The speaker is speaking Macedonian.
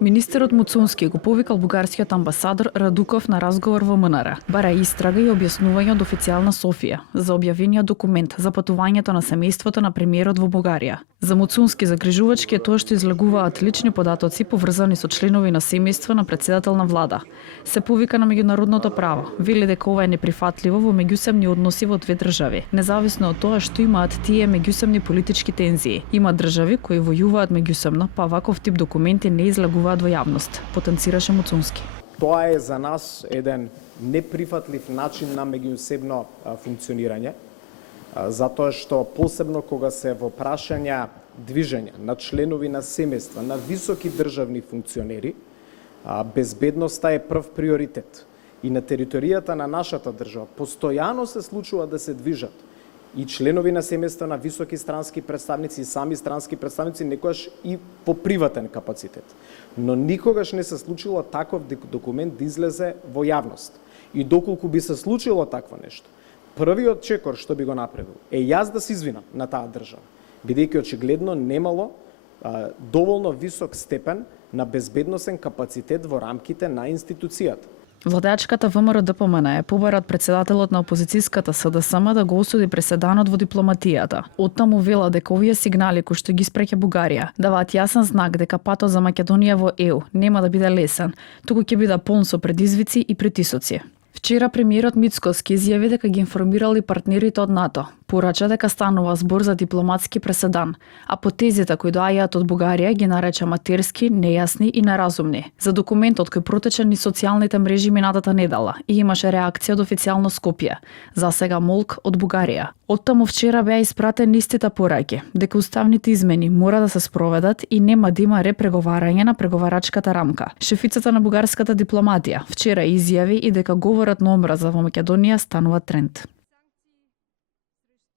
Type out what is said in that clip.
Министерот Муцунски го повикал бугарскиот амбасадор Радуков на разговор во МНР. Бара истрага и објаснување од официјална Софија за објавениот документ за патувањето на семејството на премиерот во Бугарија. За Муцунски загрижувачки е тоа што излагуваат лични податоци поврзани со членови на семејство на председател на влада. Се повика на меѓународното право. Вели дека ова е неприфатливо во меѓусебни односи во две држави, независно од тоа што имаат тие меѓусебни политички тензии. Има држави кои војуваат меѓусебно, па ваков тип документи не излагуваат во јавност, потенцираше Муцунски. Тоа е за нас еден неприфатлив начин на меѓусебно функционирање, затоа што посебно кога се во прашања движење на членови на семејства, на високи државни функционери, безбедноста е прв приоритет. И на територијата на нашата држава постојано се случува да се движат и членови на семејства на високи странски представници и сами странски представници, некогаш и по приватен капацитет. Но никогаш не се случило таков документ да излезе во јавност. И доколку би се случило такво нешто, првиот чекор што би го направил е јас да се извинам на таа држава, бидејќи очигледно немало доволно висок степен на безбедносен капацитет во рамките на институцијата. Владеачката ВМРО-ДПМН е побара од председателот на опозицијската СДСМ да го осуди преседанот во дипломатијата. Оттаму вела дека овие сигнали кои што ги испраќа Бугарија даваат јасен знак дека патот за Македонија во ЕУ нема да биде лесен, туку ќе биде полн со предизвици и притисоци. Вчера премиерот Мицкоски изјави дека ги информирал и партнерите од НАТО. Порача дека станува збор за дипломатски преседан, а потезите кои доаѓаат од Бугарија ги нарече матерски, нејасни и неразумни. За документот кој протече низ социјалните мрежи минатата недела и имаше реакција од официјално Скопје. За сега молк од Бугарија. Оттаму вчера беа испратени истите пораки дека уставните измени мора да се спроведат и нема да има репреговарање на преговарачката рамка. Шефицата на бугарската дипломатија вчера изјави и дека говорот на омраза во Македонија станува тренд.